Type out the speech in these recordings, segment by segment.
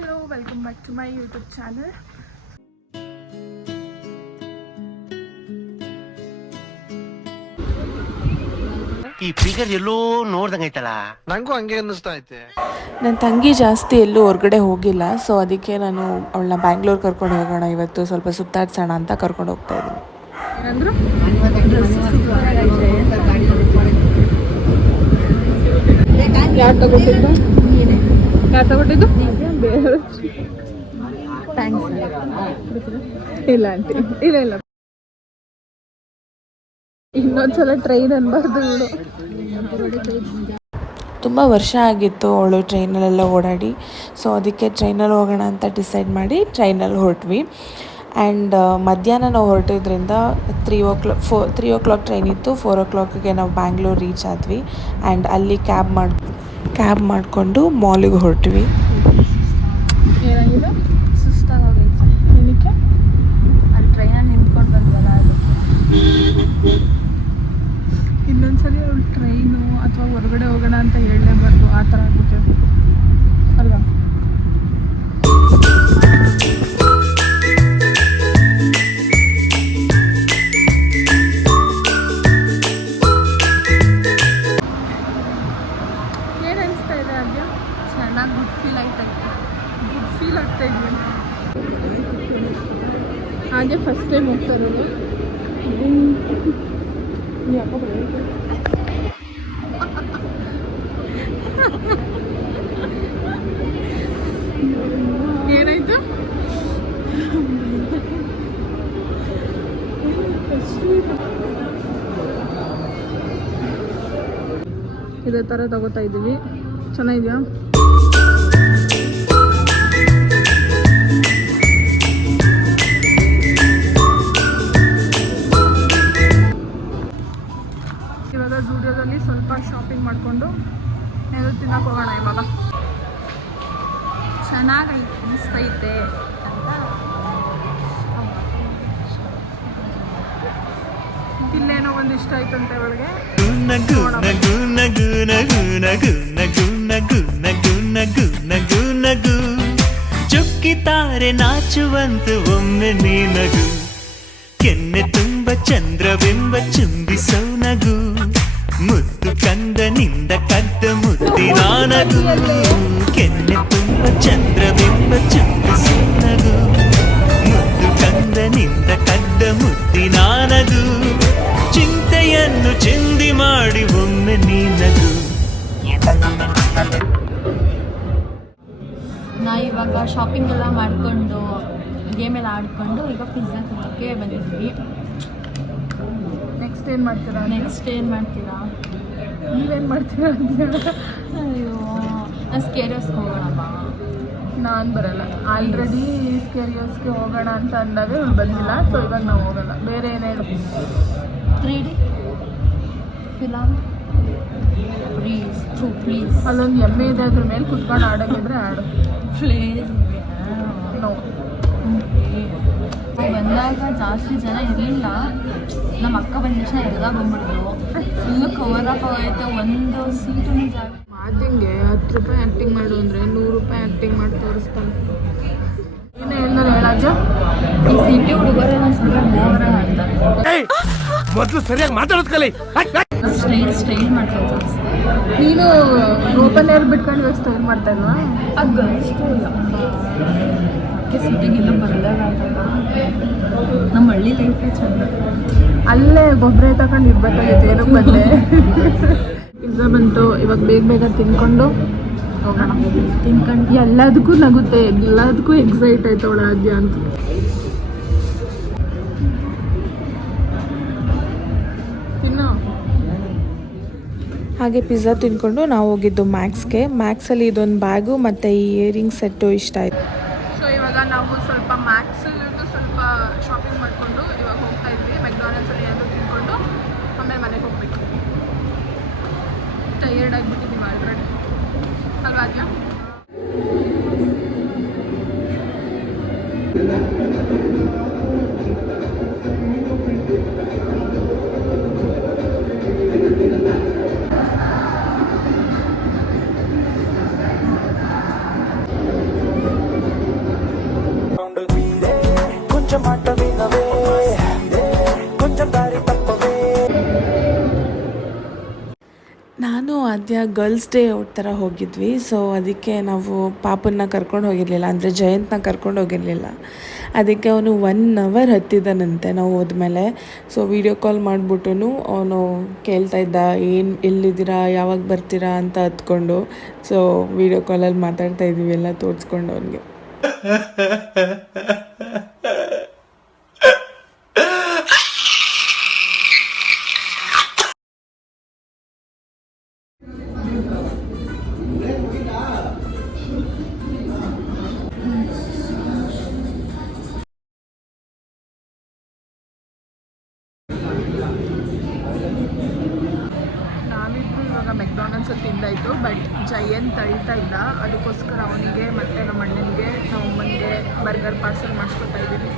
Hello, welcome back to my YouTube channel. ಈ figure ಎಲ್ಲೋ ನೋಡ್ದಂಗೈತಲ್ಲ. ನಂಗೂ ಹಂಗೆ ಅನ್ನಿಸ್ತಾ ಐತೆ. ನನ್ನ ತಂಗಿ ಜಾಸ್ತಿ ಎಲ್ಲೂ ಹೊರಗಡೆ ಹೋಗಿಲ್ಲ, ಸೊ ಅದಕ್ಕೆ ನಾನು ಅವಳನ್ನ ಬ್ಯಾಂಗ್ಳೂರ್ ಕರ್ಕೊಂಡು ಹೋಗೋಣ ಇವತ್ತು ಸ್ವಲ್ಪ ಸುತ್ತಾಡ್ಸೋಣ ಅಂತ ಕರ್ಕೊಂಡು ಹೋಗ್ತಾ ಇದ್ದೀನಿ. ಏನಂದ್ರು ಯಾರು ತಗೊಟ್ಟಿದ್ದು ಇಲ್ಲ ಆಂಟಿ, ಇಲ್ಲ ಇನ್ನೊಂದ್ಸಲ ಟ್ರೈನ್ ಅನ್ಬಾರ್ದು ನೋಡು. ತುಂಬ ವರ್ಷ ಆಗಿತ್ತು ಅವಳು ಟ್ರೈನಲ್ಲೆಲ್ಲ ಓಡಾಡಿ, ಸೊ ಅದಕ್ಕೆ ಟ್ರೈನಲ್ಲಿ ಹೋಗೋಣ ಅಂತ ಡಿಸೈಡ್ ಮಾಡಿ ಟ್ರೈನಲ್ಲಿ ಹೊರಟ್ವಿ. ಆ್ಯಂಡ್ ಮಧ್ಯಾಹ್ನ ನಾವು ಹೊರಟಿದ್ರಿಂದ 3 o'clock ಟ್ರೈನ್ ಇತ್ತು. 4 o'clockಗೆ ನಾವು ಬ್ಯಾಂಗ್ಳೂರ್ ರೀಚ್ ಆದ್ವಿ. ಆ್ಯಂಡ್ ಅಲ್ಲಿ ಕ್ಯಾಬ್ ಮಾಡಿಕೊಂಡು ಮಾಲಿಗೆ ಹೊರಟ್ವಿ. ಏನಾಗಿದೆ, ಸುಸ್ತಾಗೋಗೈತೆ. ಏನಕ್ಕೆ ಅಲ್ಲಿ ಟ್ರೈನಲ್ಲಿ ನಿಂತ್ಕೊಂಡು ಬಂದ್ವಲ್ಲ ಅದಕ್ಕೆ. ಇನ್ನೊಂದ್ಸರಿ ಅವಳು ಟ್ರೈನು ಅಥವಾ ಹೊರಗಡೆ ಹೋಗೋಣ ಅಂತ ಹೇಳಲೇಬಾರ್ದು, ಆ ಥರ ಆಗುತ್ತೆ ಅಲ್ವಾ. ಏನು ಅನಿಸ್ತಾ ಇದೆ ಅದ್ಯ? ಚೆನ್ನಾಗಿ ಗುಡ್ ಫೀಲ್ ಆಗ್ತಾ ಇದೆಯಾ? ಹಾಗೆ ಫಸ್ಟ್ ಟೈಮ್ ಹೋಗ್ತಾ ಇರೋದು. ಏನಾಯ್ತು? ಇದೇ ಥರ ತಗೋತಾ ಇದ್ದೀವಿ. ಚೆನ್ನಾಗಿದೆಯಾ? ಇವಾಗ ಜೂಡಿಯೋದಲ್ಲಿ ಸ್ವಲ್ಪ ಶಾಪಿಂಗ್ ಮಾಡಿಕೊಂಡು ಏನೋ ತಿನ್ನಕ್ಕೆ ಹೋಗೋಣ. ಇವಾಗ ಚೆನ್ನಾಗಿ ಅನಿಸ್ತೈತೆ ಅಂತ ಇಲ್ಲೇನೋ ಒಂದು ಇಷ್ಟ ಆಯ್ತಂತೆ ಅವಳಿಗೆ. ಚುಕ್ಕಿತಾರೆ ನಾಚುವಂತ ಒಮ್ಮೆ ನೀನಗು, ಕೆನ್ನೆ ತುಂಬ ಚಂದ್ರವೆಂಬ ಚುಂಬಿಸೋ ನಗು, ಮುದ್ದು ಕಂದನಿಂದ ಕದ್ದ ಮುದ್ದಿನ ನಗು, ಕೆನ್ನೆ ತುಂಬ ಚಂದ್ರವೆಂಬ ಚುಂಬಿಸೋ ನಗು, ಮುದ್ದು ಕಂದನಿಂದ ಕದ್ದ ಮುದ್ದಿನ ನಗು, ಚಿಂತೆಯನ್ನು ಚಿಂದಿ ಮಾಡಿ ಒಮ್ಮೆ ನೀನಗು. ನಾ ಇವಾಗ ಶಾಪಿಂಗ್ ಎಲ್ಲ ಮಾಡಿಕೊಂಡು ಗೇಮ್ ಎಲ್ಲ ಆಡ್ಕೊಂಡು ಈಗ ಪಿಜ್ಜಾ ತಿನ್ನೋಕ್ಕೆ ಬಂದಿದ್ವಿ. ನೆಕ್ಸ್ಟ್ ಏನು ಮಾಡ್ತೀರಾ? ಏನು ಮಾಡ್ತೀರಾ? ನೀವೇನು ಮಾಡ್ತೀರಾ? ಅಯ್ಯೋ, ನಾನು ಸ್ಕೇರಿಯಸ್ಗೆ ಹೋಗೋಣಪ್ಪ. ನಾನು ಬರಲ್ಲ. ಆಲ್ರೆಡಿ ಸ್ಕೇರಿಯಸ್ಗೆ ಹೋಗೋಣ ಅಂತ ಅಂದಾಗ ಇವ್ರು ಬಂದಿಲ್ಲ, ಸೊ ಇವಾಗ ನಾವು ಹೋಗಲ್ಲ. ಬೇರೆ ಏನು ಹೇಳು? 3D film please. ಅಲ್ಲೊಂದು ಎಮ್ಮೆ ಇದೆ, ಅದ್ರ ಮೇಲೆ ಕುತ್ಕೊಂಡು ಆಡೋದಿದ್ರೆ ಆಡು. Please no. ಬಂದಾಗ ಜಾಸ್ತಿ ಜನ ಇರಲಿಲ್ಲ. ನಮ್ಮ ಅಕ್ಕ ಬಂದ ತಕ್ಷಣ ಎಲ್ಲ ಬಂದ್ಬಿಟ್ರು. ಫುಲ್ಲು ಕವರ್ ಅಪ್ ಆಗೈತೆ, ಒಂದು ಸೀಟು ಜಾಗ. ಮಾತಿಂಗೆ 10 ರೂಪಾಯಿ ಆ್ಯಕ್ಟಿಂಗ್ ಮಾಡು ಅಂದರೆ 100 ರೂಪಾಯಿ ಆ್ಯಕ್ಟಿಂಗ್ ಮಾಡಿ ತೋರಿಸ್ತಾನೆ. ಏನೇ ಹೇಳಿದ್ರೆ ಹೇಳಾಜ, ಈ ಸಿಟಿ ಹುಡುಗರೆಲ್ಲ ಸ್ವಲ್ಪ ಓವರ್ ಮಾಡ್ತಾರೆ. ಮೊದಲು ಸರಿಯಾಗಿ ಮಾತಾಡೋದು ಕಲಿ. ಸ್ಟೈಲ್ ಮಾಡ್ತಾರೆ ಜಾಸ್ತಿ. ನೀನು ಓಪನ್ ಏರ್ ಬಿಟ್ಕೊಂಡು ಸ್ಟೈಲ್ ಮಾಡ್ತಾ ಇಲ್ವಾ? ಅದು ಅಷ್ಟು ಇಲ್ಲ. ಅದಕ್ಕೆ ಸಿಟಿಗೆಲ್ಲ ಬಂದಾಗ ನಮ್ಮ ಹಳ್ಳಿ ಲೈಫೇ ಚೆಂದ. ಅಲ್ಲೇ ಗೊಬ್ಬರ ತಗೊಂಡು ಇರ್ಬೇಕಾಗಿತ್ತು. ಏನಕ್ಕೆ ಬಂದೆ? ಪಿಜ್ಜಾ ಬಂತು. ಇವಾಗ ಬೇಗ ತಿನ್ಕೊಂಡು ಹೋಗೋಣ. ತಿನ್ಕೊಂಡು ಎಲ್ಲದಕ್ಕೂ ನಗುತ್ತೆ, ಎಲ್ಲದಕ್ಕೂ ಎಕ್ಸೈಟ್ ಆಯ್ತವಳ ಆದ್ಯ ಅಂತ. ತಿನ್ನು. ಹಾಗೆ ಪಿಜ್ಜಾ ತಿನ್ಕೊಂಡು ನಾವು ಹೋಗಿದ್ದು ಮ್ಯಾಕ್ಸಲ್ಲಿ ಇದೊಂದು ಬ್ಯಾಗು ಮತ್ತು ಈ ಇಯರಿಂಗ್ ಸೆಟ್ಟು ಇಷ್ಟ ಆಯಿತು. ಸೊ ಇವಾಗ ನಾವು ಸ್ವಲ್ಪ ಮ್ಯಾಕ್ಸಲ್ಲೂ ಸ್ವಲ್ಪ ಶಾಪಿಂಗ್ ಮಾಡಿಕೊಂಡು ಇವಾಗ ಹೋಗ್ತಾ ಇದ್ವಿ. ಮೆಕ್ಡಾನಲ್ಸಲ್ಲಿ ಏನಾದರೂ ತಿನ್ಕೊಂಡು ಆಮೇಲೆ ಮನೆಗೆ ಹೋಗ್ಬೇಕು. ಟಯರ್ಡ್ ಆಗಿಬಿಟ್ಟಿದ್ದೀವಿ ಆಲ್ರೆಡಿ ಅಲ್ವಾ ಆದ್ಯ? ಆದ್ಯ ಗರ್ಲ್ಸ್ ಡೇ ಔಟ್ ಥರ ಹೋಗಿದ್ವಿ. ಸೊ ಅದಕ್ಕೆ ನಾವು ಪಾಪನ್ನ ಕರ್ಕೊಂಡು ಹೋಗಿರಲಿಲ್ಲ, ಅಂದರೆ ಜಯಂತ್ನ ಕರ್ಕೊಂಡು ಹೋಗಿರಲಿಲ್ಲ. ಅದಕ್ಕೆ ಅವನು 1 hour ಹತ್ತಿದ್ದಾನಂತೆ ನಾವು ಹೋದ್ಮೇಲೆ. ಸೊ ವಿಡಿಯೋ ಕಾಲ್ ಮಾಡಿಬಿಟ್ಟು ಅವನು ಕೇಳ್ತಾ ಇದ್ದ, ಎಲ್ಲಿದ್ದೀರಾ, ಯಾವಾಗ ಬರ್ತೀರಾ ಅಂತ ಹತ್ಕೊಂಡು. ಸೊ ವಿಡಿಯೋ ಕಾಲಲ್ಲಿ ಮಾತಾಡ್ತಾ ಇದ್ವಿ ಎಲ್ಲ ತೋರಿಸ್ಕೊಂಡು ಅವನಿಗೆ. ನಾವಿಬ್ಬರು ಇವಾಗ ಮೆಕ್ಡಾನಲ್ಸಲ್ಲಿ ತಿಂದಾಯಿತು. ಬಟ್ ಜಯಂತ್ ಅಳ್ತಾ ಇದ್ದ, ಅದಕ್ಕೋಸ್ಕರ ಅವನಿಗೆ ಮತ್ತು ನಮ್ಮ ಅಣ್ಣನಿಗೆ ನಮ್ಮ ಅಮ್ಮನಿಗೆ ಬರ್ಗರ್ ಪಾರ್ಸಲ್ ಮಾಡಿಸ್ಕೊತಾ ಇದ್ದೀವಿ.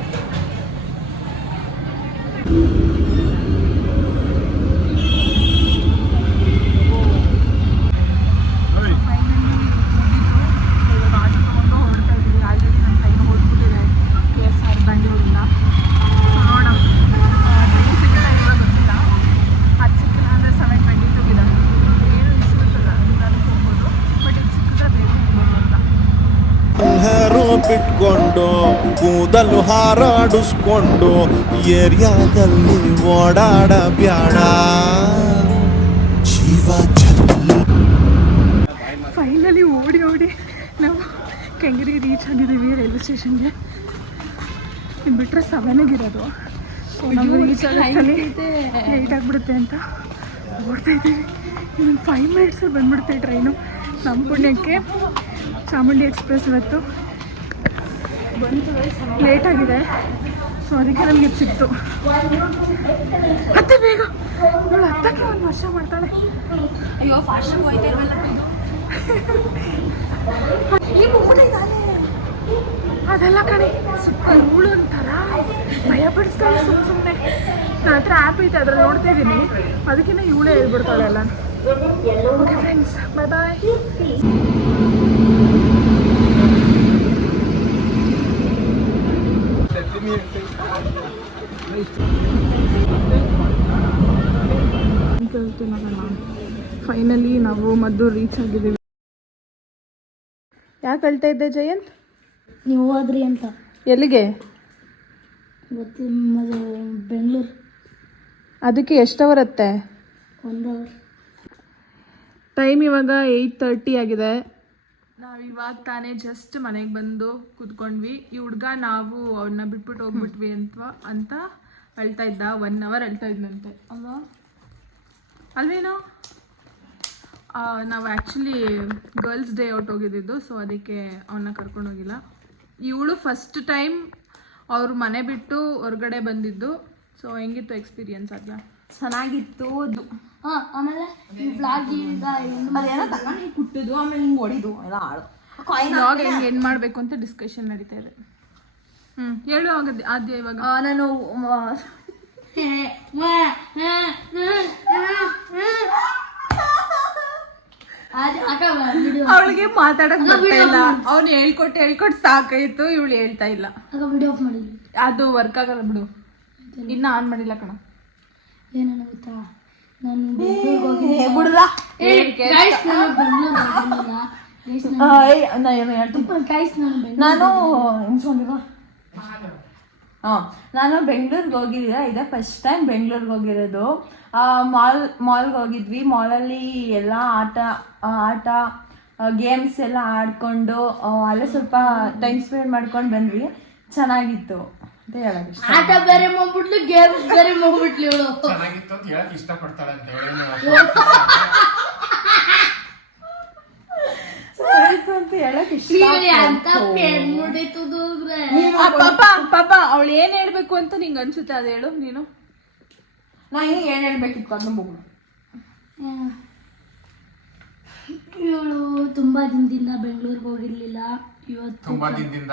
ಆಲ್ರೆಡಿ ನನ್ನ ಟೈಮ್ ಹೋಗ್ಬಿಟ್ಟಿದೆ KSR ಬೆಂಗಳೂರಿಂದ. ನೋಡೋಣ, ಸಿಕ್ಕಿಲ್ಲ ಇವಾಗ ಗೊತ್ತಿಲ್ಲ. ಅದು ಸಿಕ್ಕಿಲ್ಲ ಅಂದರೆ 7:22 ಇದೆ. ಏನು ಇಶ್ಯೂಸ್ ಇಲ್ಲ, ನಿಧಾನಕ್ಕೆ ಹೋಗ್ಬೋದು. ಬಟ್ ಇದು ಸಿಕ್ಕಿದ್ರೆ ಬೇಗ ಹೋಗ್ಬೋದು ಅಂತ. ಹರೋ ಬಿಟ್ಕೊಂಡು ಕೂದಲು ಹಾರಾಡಿಸ್ಕೊಂಡು ಏರಿಯಾದಲ್ಲಿ ಓಡಾಡಬ್ಯಾಡ ಜೀವ ಫೈನಲಿ ಓಡಿ ನಾವು ಕೆಂಗೇರಿ ರೀಚ್ ಆಗಿದ್ದೀವಿ ರೈಲ್ವೆ ಸ್ಟೇಷನ್ಗೆ. ಇದು ಬಿಟ್ಟರೆ 7 ಇರೋದು. ಸೊ ನಾವು ರೀಚ್ ಆಗೋಷ್ಟರಲ್ಲಿ 8 ಆಗಿಬಿಡುತ್ತೆ ಅಂತ ಓಡ್ತಾ ಇದ್ದೀವಿ. ಇನ್ನೊಂದು 5 minutesಲ್ಲಿ ಬಂದ್ಬಿಡುತ್ತೆ ಟ್ರೈನು. ನಮ್ಮ ಪುಣ್ಯಕ್ಕೆ ಚಾಮುಂಡಿ ಎಕ್ಸ್ಪ್ರೆಸ್ ಇವತ್ತು ಲೇಟ್ ಆಗಿದೆ. ಸೊ ಅದಕ್ಕೆ ನಮಗೆ ಇದು ಸಿಕ್ತು. ಹತ್ತೆ ಬೇಗ, ಇವಳು ಹತ್ತಕ್ಕೆ 1 ವರ್ಷ ಮಾಡ್ತಾಳೆ. ಅಯ್ಯೋ ಫಾಸ್ಟಾಗಿ ಹೋಯ್ತಾ ಇಲ್ವಲ್ಲ. ಅದೆಲ್ಲ ಕಡೆ ಇವಳು ಒಂಥರ ಭಯ ಪಡಿಸ್ತಾಳೆ ಸುಮ್ಮನೆ. ನನ್ನ ಹತ್ರ ಆ್ಯಪ್ ಐತೆ, ಅದ್ರಲ್ಲಿ ನೋಡ್ತಾ ಇದ್ದೀನಿ. ಅದಕ್ಕಿಂತ ಇವಳೇ ಹೇಳ್ಬಿಡ್ತಾಳೆ ಎಲ್ಲ. ಓಕೆ ಫ್ರೆಂಡ್ಸ್, ಬಾಯ್. ಫೈನಲಿ ನಾವು ಮದ್ದೂರು ರೀಚ್ ಆಗಿದ್ದೀವಿ. ಯಾಕೆ ಅಳ್ತಾ ಇದ್ದೆ ಜಯಂತ್? ನೀವು ಹೋದ್ರಿ ಅಂತ. ಎಲ್ಲಿಗೆ? ಬೆಂಗಳೂರು. ಅದಕ್ಕೆ ಎಷ್ಟು ಅವರ್ ಹತ್ತೆ? 1 hour. ಟೈಮ್ ಇವಾಗ 8:30 ಆಗಿದೆ. ನಾವಿವಾಗ ತಾನೇ ಜಸ್ಟ್ ಮನೆಗೆ ಬಂದು ಕೂತ್ಕೊಂಡ್ವಿ. ಈ ಹುಡುಗ ನಾವು ಅವ್ರನ್ನ ಬಿಟ್ಬಿಟ್ಟು ಹೋಗ್ಬಿಟ್ವಿ ಅಂತ ಅಳ್ತಾ ಇದ್ದ. 1 hour ಅಳ್ತಾ ಇದ್ದಂತೆ ಅಲ್ವಾ? ಅಲ್ವೇನೋ? ನಾವು ಆ್ಯಕ್ಚುಲಿ ಗರ್ಲ್ಸ್ ಡೇ ಔಟ್ ಹೋಗಿದ್ದಿದ್ದು. ಸೊ ಅದಕ್ಕೆ ಅವನ್ನ ಕರ್ಕೊಂಡೋಗಿಲ್ಲ. ಇವಳು ಫಸ್ಟ್ ಟೈಮ್ ಅವ್ರ ಮನೆ ಬಿಟ್ಟು ಹೊರಗಡೆ ಬಂದಿದ್ದು. ಸೊ ಹೆಂಗಿತ್ತು ಎಕ್ಸ್ಪೀರಿಯನ್ಸ್? ಅದ್ಯಾ ಚೆನ್ನಾಗಿತ್ತು. ಆಮೇಲೆ ಈ ವ್ಲಾಗ್ ಈಗ ಅದೇನೋ ತಗೊಂಡು ಕುಟ್ಟಿದ್ದು, ಆಮೇಲೆ ಹಿಂಗೆ ಹೊಡಿದು ಎಲ್ಲ ಆಳು ವ್ಲಾಗ್ ಹೆಂಗೆ ಏನು ಮಾಡಬೇಕು ಅಂತ ಡಿಸ್ಕಷನ್ ನಡೀತಾ ಇದೆ. ಹೇಳು ಆಗತ್ತೆ ಆದ್ಯ. ಇವಾಗ ನಾನು ಅವಳಿಗೆ ಮಾತಾಡಕ್ ಬರ್ತಾ ಇಲ್ಲ. ಅವ್ನು ಹೇಳ್ಕೊಟ್ಟು ಸಾಕಾಯ್ತು. ಇವಳು ಹೇಳ್ತಾ ಇಲ್ಲ. ವಿಡಿಯೋ ಆಫ್ ಮಾಡಿದ್ವಿ, ಅದು ವರ್ಕ್ ಆಗಲ್ಲ ಬಿಡು. ಇನ್ನ ಆನ್ ಮಾಡಿಲ್ಲ ಕಣ. ಏನೇನು ಗೊತ್ತಾ, ನಾನು ಬೆಂಗಳೂರಿಗೆ ನಾನು ಬೆಂಗಳೂರಿಗೆ ಹೋಗಿದ್ದೆ. ಇದೇ ಫಸ್ಟ್ ಟೈಮ್ ಬೆಂಗಳೂರಿಗೆ ಹೋಗಿರೋದು. ಮಾಲ್ಗೆ ಹೋಗಿದ್ವಿ. ಮಾಲಲ್ಲಿ ಎಲ್ಲ ಆಟ ಗೇಮ್ಸ್ ಎಲ್ಲ ಆಡ್ಕೊಂಡು ಅಲ್ಲೇ ಸ್ವಲ್ಪ ಟೈಮ್ ಸ್ಪೆಂಡ್ ಮಾಡ್ಕೊಂಡು ಬಂದ್ವಿ. ಚೆನ್ನಾಗಿತ್ತು ಅಂತ ಹೇಳೋದು. ಆಟ ಬೇರೆ ಮಾಡ್ಬಿಟ್ಲು, ಗೇಮ್ಸ್ ಬೇರೆ ಮಾಡ್ಬಿಟ್ಲು. ಇವಳು ಚೆನ್ನಾಗಿತ್ತು ಅಂತ ಹೇಳಕ್ ಇಷ್ಟಪಡ್ತಾಳೆ ಅಂತ ಪಾಪ ಅವಳು ಏನ್ ಹೇಳ್ಬೇಕು ಅಂತ ನಿಂಗೆ ಅನ್ಸುತ್ತೆ ಅದು ಹೇಳು ನೀನು. ನಾ ಏನ್ ಹೇಳ್ಬೇಕಿತ್ತು ಅದನ್ನ ಬೋಗು. ಇವಳು ತುಂಬಾ ದಿನದಿಂದ ಬೆಂಗಳೂರಿಗೆ ಹೋಗಿರ್ಲಿಲ್ಲ. ಇವತ್ತು ತುಂಬಾ ದಿನದಿಂದ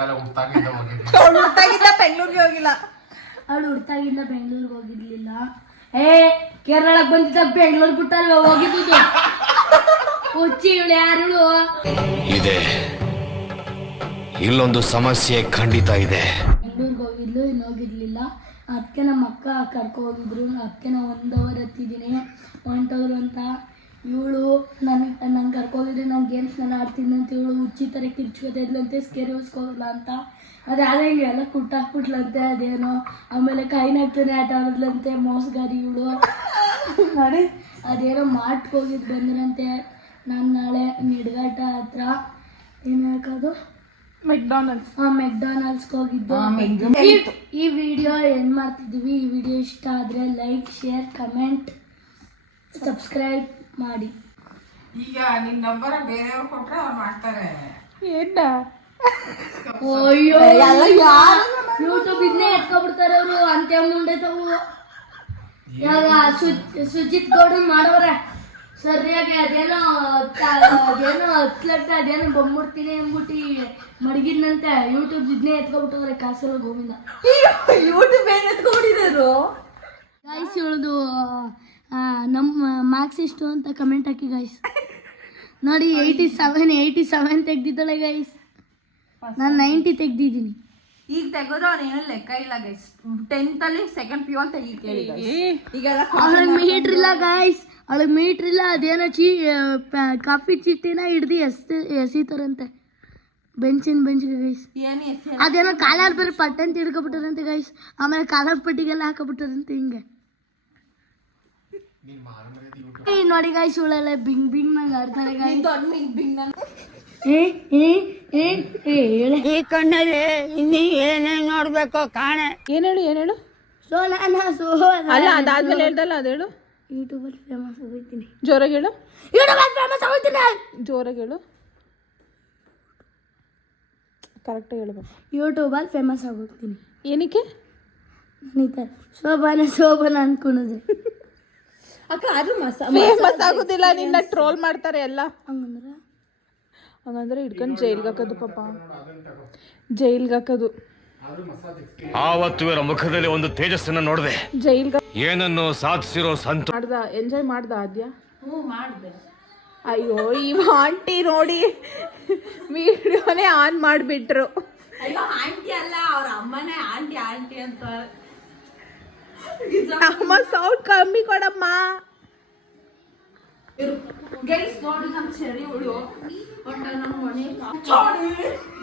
ಹುಟ್ಟಾಗಿದ್ದ ಬೆಂಗಳೂರಿಗೆ ಹೋಗಿಲ್ಲ. ಅವಳು ಹುಡ್ತಾಗಿಂದ ಬೆಂಗಳೂರಿಗೆ ಹೋಗಿರ್ಲಿಲ್ಲ. ಕೇರಳಕ್ಕೆ ಬಂದಿದ್ದ ಬೆಂಗಳೂರು ಬಿಟ್ಟಾರ ಹೋಗಿದ್ದು. ಹುಚ್ಚಿ ಇವಳು ಯಾರು? ಇದೆ, ಇಲ್ಲೊಂದು ಸಮಸ್ಯೆ ಖಂಡಿತ ಇದೆ. ಬೆಂಗಳೂರಿಗೆ ಹೋಗಿದ್ಲು, ಇನ್ನು ಹೋಗಿರ್ಲಿಲ್ಲ. ಅದಕ್ಕೆ ನಮ್ಮ ಅಕ್ಕ ಕರ್ಕೊ ಹೋಗಿದ್ರು. ಅದಕ್ಕೆ ನಾವು 1 hour ಹತ್ತಿದ್ದೀನಿ. ಹೊಂಟೋದ್ರು ಅಂತ ಇವಳು ನಂಗೆ ಕರ್ಕೋಗಿದ್ರೆ ನಾನು ಗೇಮ್ಸ್ನೆಲ್ಲ ಆಡ್ತೀನಿ ಅಂತ ಇವಳು ಹುಚ್ಚಿ ಥರ ಕಿರ್ಚ್ಕೋತಾ ಇದ್ಲಂತೆ ಸ್ಕೇರಿ ಉಸ್ಕೋಲ್ಲ ಅಂತ. ಅದು ಆದಂಗೆ ಎಲ್ಲ ಕುಟ್ಟಾಕ್ಬಿಟ್ಲಂತೆ ಅದೇನೋ. ಆಮೇಲೆ ಕೈನಾಗ್ತಾನೆ ಆಟ ಆಡಿದ್ಲಂತೆ ಮೋಸಗಾರಿ ಇವಳು ಮಾಡಿ. ಅದೇನೋ ಮಾರ್ಟ್ಗೆ ಹೋಗಿದ್ದು ಬಂದ್ರಂತೆ. ನಾನು ನಾಳೆ ನಿಡ್ಘಾಟ ಹತ್ರ ಏನು ಹಾಕೋದು ಮೆಕ್ಡಾನಲ್ಸ್ಗೆ ಹೋಗಿದ್ದು. ಈ ವಿಡಿಯೋ ಏನು ಮಾಡ್ತಿದ್ದೀವಿ. ಈ ವಿಡಿಯೋ ಇಷ್ಟ ಆದರೆ ಲೈಕ್, ಶೇರ್, ಕಮೆಂಟ್, ಸಬ್ಸ್ಕ್ರೈಬ್ ಮಾಡಿ. ಈಗ ನಿನ್ನ ನಂಬರ್ ಬೇರೆಯವ್ರು ಕೊಟ್ರೆ ಅವ್ರು ಮಾಡ್ತಾರೆ. ಅಯ್ಯೋ ಯೂಟ್ಯೂಬ್ ಇದನ್ನೇ ಎತ್ಕೊಬಿಡ್ತಾರೆ ಅವರು. ಅಂತ್ಯ ಮುಂಡೆ ತಗೋ ಇವಾಗ ಸುಜಿತ್ ಗೌಡನ್ ಮಾಡೋರೆ ಸರಿಯಾಗಿ. ಅದೇನೋ 10 ಲಕ್ಷ ಅದೇನೋ ಬಂದ್ಬಿಡ್ತೀನಿ ಅಂದ್ಬಿಟ್ಟು ಮಡಗಿದ್ನಂತೆ. ಯೂಟ್ಯೂಬ್ ಇದನ್ನೇ ಎತ್ಕೊಬಿಟ್ಟವ್ರೆ ಕಾಸಲ್ಲ ಗೋವಿಂದ. ಯೂಟ್ಯೂಬ್ ಏನು ಎತ್ಕೊಂಡಿದ್ರು ಗೈಸ್. ಇವಳದು ನಮ್ಮ ಮಾರ್ಕ್ಸ್ ಎಷ್ಟು ಅಂತ ಕಮೆಂಟ್ ಹಾಕಿ ಗೈಸ್. ನೋಡಿ 87 ತೆಗ್ದಿದ್ದಾಳೆ ಗೈಸ್. ನಾನು 90 ತೆಗ್ದಿದ್ದೀನಿ. ಈಗ ತೆಗೆದ್ರು ಅವ್ನೇನು ಲೆಕ್ಕ ಇಲ್ಲ ಗೈಸ್. 10th ಅಲ್ಲಿ ಸೆಕೆಂಡ್ PU ಅಂತ ಈಗ ಕೇಳಿ ಈಗೆಲ್ಲ ಅವಳಿಗೆ ಮೀಟ್ರ್ ಇಲ್ಲ ಗೈಸ್. ಅವಳಿಗೆ ಮೀಟ್ರ್ ಇಲ್ಲ. ಅದೇನೋ ಕಾಫಿ ಚೀಟಿನ ಹಿಡ್ದು ಎಸಿತಾರಂತೆ ಬೆಂಚ್ಗೆ ಗೈಸ್. ಏನು ಅದೇನೋ ಕಾಲಾರ್ ಬೇರೆ ಪಟ್ಟಂತ ಹಿಡ್ಕೊಬಿಟ್ಟಾರಂತೆ ಗೈಸ್. ಆಮೇಲೆ ಕಾಲಾರ್ ಪಟ್ಟಿಗೆಲ್ಲ ಹಾಕಬಿಟ್ಟಾರಂತೆ ಹಿಂಗೆ. ನೋಡಿ ಗೈಸ್ ಇವಳೆಲ್ಲ ಬಿಂಗ್ ನಂಗೆ ಆಡ್ತಾರೆ ಗೈಸ್. ಈ ಕಣ್ಣಲ್ಲಿ ಇನ್ನೀ ಏನೇನ್ ನೋಡ್ಬೇಕು ಕಾಣೆ. ಏನ್ ಹೇಳು ಅಲ್ಲ ಅದಾದ್ಮೇಲೆ ಹೇಳ್ದಲ್ಲ ಅದೇಳು. ಯೂಟ್ಯೂಬಲ್ಲಿ ಫೇಮಸ್ ಆಗೋಯ್ತೀನಿ. ಜೋರಾಗಿ ಹೇಳು. ಯೂಟ್ಯೂಬಲ್ಲಿ ಫೇಮಸ್ ಆಗೋಯ್ತೀನಿ. ಜೋರಾಗಿ ಹೇಳು. ಕರೆಕ್ಟಾಗಿ ಹೇಳ್ಬೇಕು. ಯೂಟ್ಯೂಬಲ್ಲಿ ಫೇಮಸ್ ಆಗೋಗ್ತೀನಿ. ಏನಕ್ಕೆ? ಈ ಥರ ಶೋಭನ ಅನ್ಕೊಂಡಿದ್ರೆ ಅಕ್ಕ ಅದು ಫೇಮಸ್ ಆಗೋದಿಲ್ಲ. ನಿನ್ನ ಟ್ರೋಲ್ ಮಾಡ್ತಾರೆ ಎಲ್ಲ. ಹಂಗಂದ್ರೆ ಹಿಡ್ಕೊಂಡು ಜೈಲ್ಗೆ ಹಾಕೋದು ಪಾಪ. ಜೈಲ್ಗೆ ಹಾಕೋದು. ಆವತ್ತು ಇವರ ಮುಖದಲ್ಲಿ ಒಂದು ತೇಜಸ್ಸನ್ನ ನೋಡಿದೆ. ಜೈಲ್ಗೆ ಏನನ್ನು ಸಾಧಿಸಿರೋ ಸಂತೋಷ ಎಂಜಾಯ್ ಮಾಡ್ದ ಆದ್ಯ. ಮಾಡಿದೆ. ಅಯ್ಯೋ ಈ ಆಂಟಿ ನೋಡಿ ವಿಡಿಯೋನೇ ಆನ್ ಮಾಡಿಬಿಟ್ರು. ಅಯ್ಯೋ ಆಂಟಿ ಅಲ್ಲ, ಅವ್ರ ಅಮ್ಮನೇ ಆಂಟಿ ಅಂತ. ಅಮ್ಮ ಸೌಂಡ್ ಕಮ್ಮಿ ಕೊಡಮ್ಮ. ಗೈಸ್ ನೋಡಿ ನಮ್ಮ ಸರಿ ಹುಳು ನಮ್ಮ ಮನೆ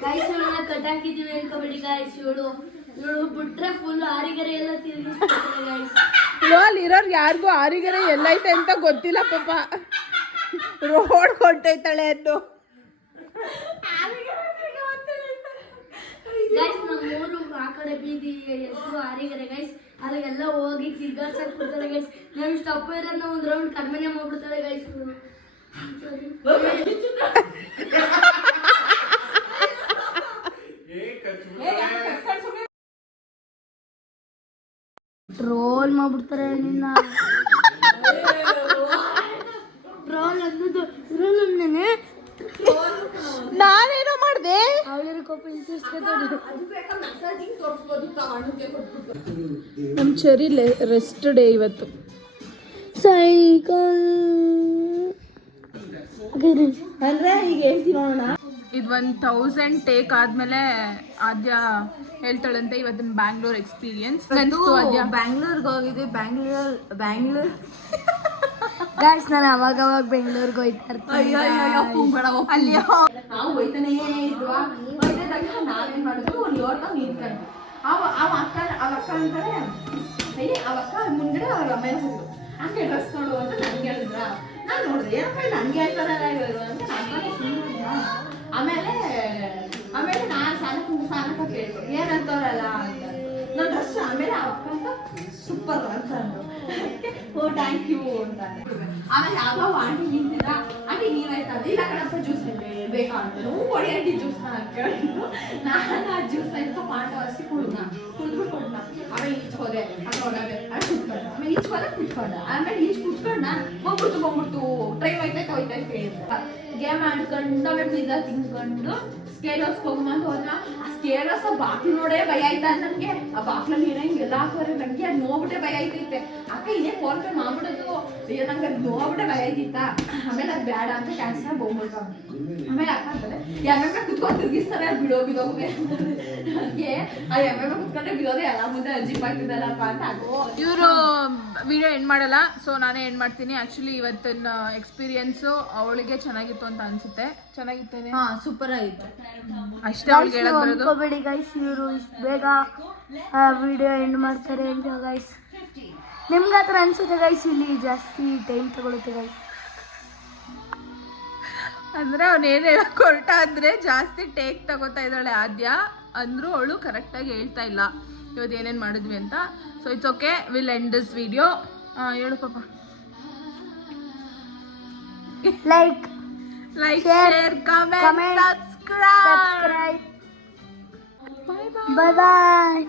ಗೈಸ್ ಇವಳನ್ನ ಕಟ್ಟಾಕಿದೀವಿ ಅನ್ಕೋಬೇಡಿ ಗೈಸ್. ಇವಳು ಬಿಟ್ರೆ ಫುಲ್ ಆರಿಗರೆ ಎಲ್ಲ ತಿರುಗಿಸ್ತಾರೆ ಗೈಸ್. ಅಲ್ಲಿರೋರು ಯಾರಿಗೂ ಆರಿಗರೆ ಎಲ್ಲೈತೆ ಅಂತ ಗೊತ್ತಿಲ್ಲ ಪಾಪ. ರೋಡ್ ಹೊಂಟೈತಾಳೆ ಅನ್ನೋ. ಗೈಸ್ ನಮ್ಮೂರು ಆ ಕಡೆ ಬೀದಿ ಎಷ್ಟು ಆರಿಗರೆ ಗೈಸ್. ಅಲ್ಲಿಗೆಲ್ಲ ಹೋಗಿ ತಿರ್ಗಾಡ್ಸಕ್ ಬಿಡ್ತಾಳೆ ಗೈಸ್. ನಾವು ಇಷ್ಟು ಅಪ್ಪ ಇರೋದನ್ನ ಒಂದು ರೌಂಡ್ ಕಡಿಮೆನೆ ಮಾಡ್ಬಿಡ್ತಾಳೆ ಗೈಸ್. ಟ್ರೋಲ್ ಮಾಡ್ಬಿಡ್ತಾರೆ ನಿನ್ನ. ಟ್ರೋಲ್ ಅನ್ನೋದು ಇರೋನೇ. ನಾನೇನೋ ಮಾಡಿದೆ. ಅವಳಿರೋ ಕೋಪ ನಮ್ಮ ಚೆರಿ ರೆಸ್ಟ್ ಡೇ ಇವತ್ತು. ಸೈಕಲ್ ಅಂದ್ರೆ ಈಗ ಹೇಳ್ತೀನಿ ನೋಡೋಣ. ಇದು 1000 ಟೇಕ್ ಆದ್ಮೇಲೆ ಆದ್ಯ ಹೇಳ್ತಾಳಂತೆ ಇವತ್ತಿನ ಬ್ಯಾಂಗ್ಳೂರ್ ಎಕ್ಸ್ಪೀರಿಯನ್ಸ್. ಬ್ಯಾಂಗ್ಳೂರ್ಗೆ ಹೋಗಿದ್ವಿ. ಬ್ಯಾಂಗ್ಳೂರ್ ಗೈಸ್ ನಾನು ಅವಾಗ ಬೆಂಗಳೂರಿಗೆ ಹೋಯ್ತಾ ಇರ್ತೀನಿ. ಅಲ್ಲಿ ನಾವು ಹೋಯ್ತಾನೆ ಇದ್ವಾ. ನಾವೇನ್ ಮಾಡಿದ್ವಿ ಒಂದು ಲೋಟ ನೀರು ಕಂಡು ಅವ ಅಕ್ಕ ಅಂತಾರೆ. ಅವ ಅಕ್ಕ ಮುಂದೆ ಅವ್ರ ಅಮ್ಮೇಲೆ ಹೋದ್ರು. ಹಂಗೆ ಡ್ರೆಸ್ ನೋಡು ಅಂತ ನನ್ಗೆ ಹೇಳಿದ್ರ. ನಾನು ನೋಡಿದೆ ಏನಪ್ಪ ನನ್ಗೆ ಹೇಳ್ತಾರೆ ಅಂತ ಆಮೇಲೆ ನಾನು ಸಾಲಕ್ಕ ಕೇಳಿದೆ ಏನಂತವ್ರಲ್ಲ ಅಂತ. ನನ್ನ ಡ್ರೆಸ್ ಆಮೇಲೆ ಅವ ಅಕ್ಕ ಅಂತ ಸೂಪರ್ ಅಂತ ಅಂದ್ರು. ಓ ಥ್ಯಾಂಕ್ ಯು ಅಂತ. ಆಮೇಲೆ ಯಾವ ಆಂಟಿ ನಿಂತಿದ್ದ. ಆಂಟಿ ನೀರಾಯ್ತಾ ಇಲ್ಲ ಕಣಪ್ಪ ಜ್ಯೂಸ್ ಬೇಕಾ ಅಂತ. ಹೂ ಕೊಡಿ ಆಂಟಿ ಜ್ಯೂಸ್ನ ಕೇಳಿದ್ರು. ನಾನು ಆ ಜ್ಯೂಸ್ನ ಇಂತ ಪಾಂಡ ಹಸಿ ಕುಡಿದ್ಬಿಟ್ಟು ಕೊಡ್ನ. ಆಮೇಲೆ ಈಚ್ ಹೋದೆ ಅದ್ರೊಳಗೆ ಕುತ್ಕೊಂಡ. ಆಮೇಲೆ ಈಚ್ ಹೋದೆ ಕುತ್ಕೊಂಡ. ಆಮೇಲೆ ಈಚ್ ಕುತ್ಕೊಂಡ ಬಂದ್ಬಿಡ್ತು ಟ್ರೈನ್ ಹೋಯ್ತೈತೆ ಅಂತ ಗೇಮ್ ಆಡ್ಕೊಂಡು ಆಮೇಲೆ ಪಿಜ್ಜಾ ತಿನ್ಕೊಂಡು ಸ್ಕೇರೋಸ್ ಹೋಗ್ಬಂದು ಹೋದ. ಆ ಸ್ಕೇರೋಸ್ ಬಾಕ್ಲು ನೋಡೇ ಭಯ ಆಯ್ತಾ ನನಗೆ. ಆ ಬಾಕ್ಲಲ್ಲಿ ಏನಂಗೆ ಎಲ್ಲ ಹಾಕೋರೆ ನನಗೆ ಅದು ನೋಡ್ಬಿಟ್ಟೆ ಭಯ ಆಯ್ತೈತೆ. ಅಕ್ಕ ಇದೇ ಫೋನ್ ಪೇ ಮಾಡ್ಬಿಡೋದು. ನಂಗೆ ಅದು ನೋಡ್ಬಿಟ್ಟೆ ಭಯ ಆಯ್ತಿತ್ತ. ಆಮೇಲೆ ಅದು ಬೇಡ ಅಂತ ಕ್ಯಾನ್ಸಲ್ ಹೋಗ್ಬಿಟ್ಟು ಆಮೇಲೆ ಯಾಕಂತಾರೆ ಎಮ್ಮೆ ಕುತ್ಕೊಂಡು ತಿರ್ಗಿಸ್ತಾರೆ ಬಿಡೋಗುವೆ ನನಗೆ ಆ ಎಮ್ಮೆ ಕುತ್ಕೊಂಡ್ರೆ ಬಿಡೋದೇ ಎಲ್ಲ ಮುಂದೆ ಅಜ್ಜಿ ಮಾಡ್ತಿದ್ದಾರಪ್ಪ ಅಂತ ಆಗೋ. ಇವರು ವಿಡಿಯೋ ಎಂಡ್ ಮಾಡಲ್ಲ, ಸೊ ನಾನೇ ಎಂಡ್ ಮಾಡ್ತೀನಿ. ಆಕ್ಚುಲಿ ಇವತ್ತಿನ ಎಕ್ಸ್ಪೀರಿಯನ್ಸು ಅವಳಿಗೆ ಚೆನ್ನಾಗಿತ್ತು ಅಂತ ಅನ್ಸುತ್ತೆ. ಚೆನ್ನಾಗಿತ್ತು, ಹಾ ಸೂಪರ್ ಆಗಿತ್ತು ಅಷ್ಟೇ ಅವಳಿಗೆ ಹೇಳಕ್ ಬರೋದು. ಅನ್ಕೋಬೇಡಿ ಗೈಸ್, ಇವರು ಇಷ್ಟು ಬೇಗ ವಿಡಿಯೋ ಎಂಡ್ ಮಾಡ್ತಾರೆ ಅಂತ ಗೈಸ್. ನಿಮ್ಗೆ ಆ ಥರ ಅನ್ಸುತ್ತೆ ಗೈಸ್? ಇಲ್ಲಿ ಜಾಸ್ತಿ ಟೈಮ್ ತಗೊಳುತ್ತೆ ಗೈಸ್. ಅಂದ್ರೆ ಅವ್ನು ಏನು ಹೇಳಕ್ ಹೊರಟ ಅಂದ್ರೆ ಜಾಸ್ತಿ ಟೇಕ್ ತಗೋತಾ ಇದ್ದಾಳೆ ಆದ್ಯ ಅಂದ್ರು ಅವಳು ಕರೆಕ್ಟಾಗಿ ಹೇಳ್ತಾ ಇಲ್ಲ ಇವತ್ತು ಏನೇನು ಮಾಡಿದ್ವಿ ಅಂತ. So it's okay, will end this video. ಹೇಳು ಪಾಪ. Like share comment subscribe. Bye ಬಾಯ್.